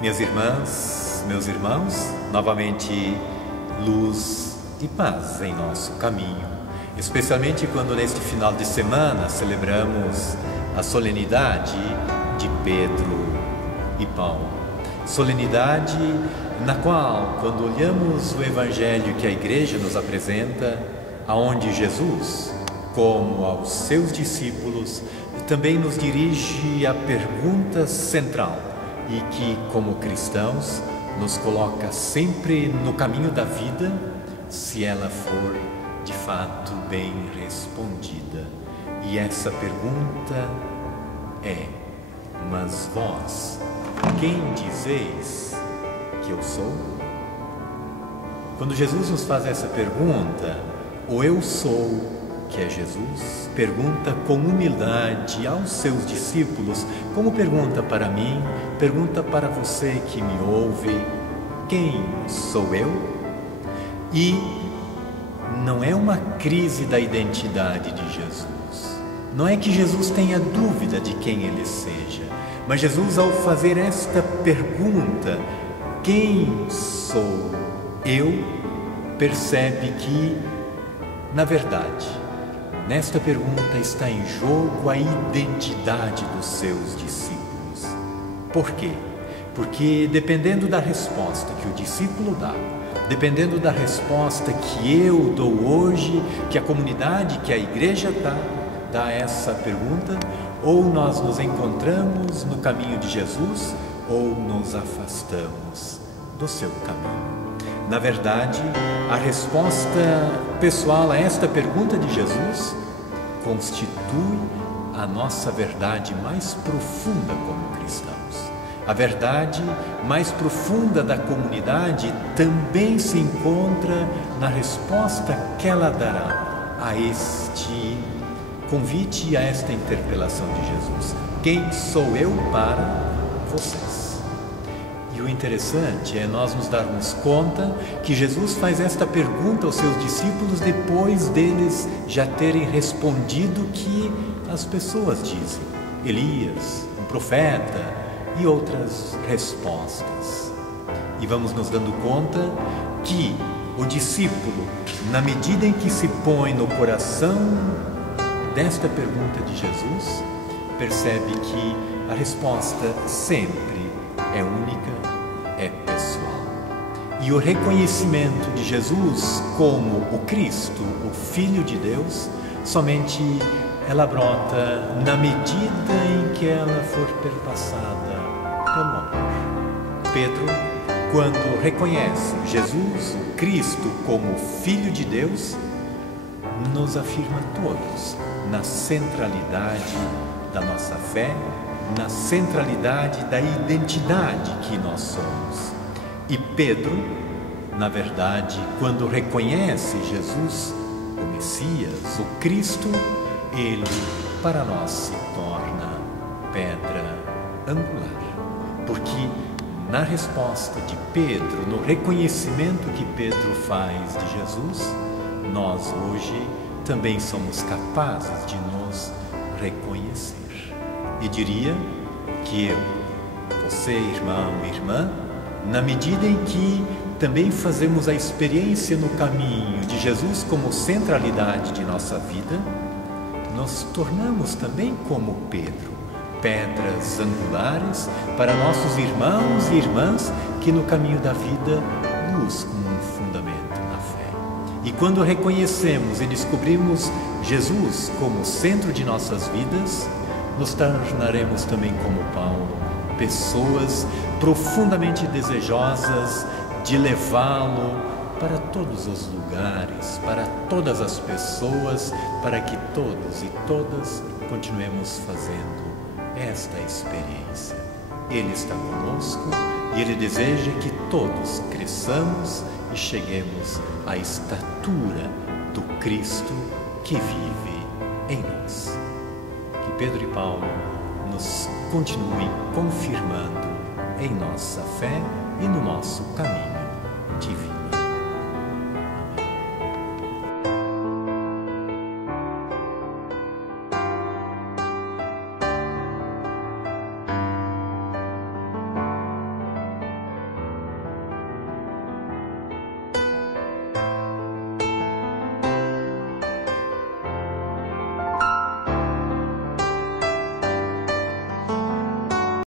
Minhas irmãs, meus irmãos, novamente luz e paz em nosso caminho, especialmente quando neste final de semana celebramos a solenidade de Pedro e Paulo. Solenidade na qual, quando olhamos o Evangelho que a Igreja nos apresenta, aonde Jesus, como aos seus discípulos, também nos dirige a pergunta central e que, como cristãos, nos coloca sempre no caminho da vida, se ela for de fato bem respondida. E essa pergunta é: mas vós, quem dizeis que eu sou? Quando Jesus nos faz essa pergunta, o eu sou, que é Jesus, pergunta com humildade aos seus discípulos, como pergunta para mim, pergunta para você que me ouve: quem sou eu? E não é uma crise da identidade de Jesus, não é que Jesus tenha dúvida de quem ele seja, mas Jesus, ao fazer esta pergunta, quem sou eu, percebe que, na verdade, nesta pergunta está em jogo a identidade dos seus discípulos. Por quê? Porque dependendo da resposta que o discípulo dá, dependendo da resposta que eu dou hoje, que a comunidade, que a igreja dá a essa pergunta, ou nós nos encontramos no caminho de Jesus, ou nos afastamos do seu caminho. Na verdade, a resposta pessoal a esta pergunta de Jesus constitui a nossa verdade mais profunda como cristãos. A verdade mais profunda da comunidade também se encontra na resposta que ela dará a este convite e a esta interpelação de Jesus. Quem sou eu para vocês? E o interessante é nós nos darmos conta que Jesus faz esta pergunta aos seus discípulos depois deles já terem respondido o que as pessoas dizem, Elias, um profeta e outras respostas. E vamos nos dando conta que o discípulo, na medida em que se põe no coração desta pergunta de Jesus, percebe que a resposta sempre é única, é pessoal. E o reconhecimento de Jesus como o Cristo, o Filho de Deus, somente ela brota na medida em que ela for perpassada pelo amor. Pedro, quando reconhece Jesus, o Cristo, como Filho de Deus, nos afirma todos na centralidade da nossa fé, na centralidade da identidade que nós somos. E Pedro, na verdade, quando reconhece Jesus, o Messias, o Cristo, ele para nós se torna pedra angular. Porque na resposta de Pedro, no reconhecimento que Pedro faz de Jesus, nós hoje também somos capazes de nos reconhecer. E diria que eu, você, irmão e irmã, na medida em que também fazemos a experiência no caminho de Jesus como centralidade de nossa vida, nos tornamos também como Pedro, pedras angulares para nossos irmãos e irmãs que no caminho da vida buscam um fundamento na fé. E quando reconhecemos e descobrimos Jesus como centro de nossas vidas, nos tornaremos também como Paulo, pessoas profundamente desejosas de levá-lo para todos os lugares, para todas as pessoas, para que todos e todas continuemos fazendo esta experiência. Ele está conosco e Ele deseja que todos cresçamos e cheguemos à estatura do Cristo que vive em nós. Que Pedro e Paulo nos continuem confirmando em nossa fé e no nosso caminho.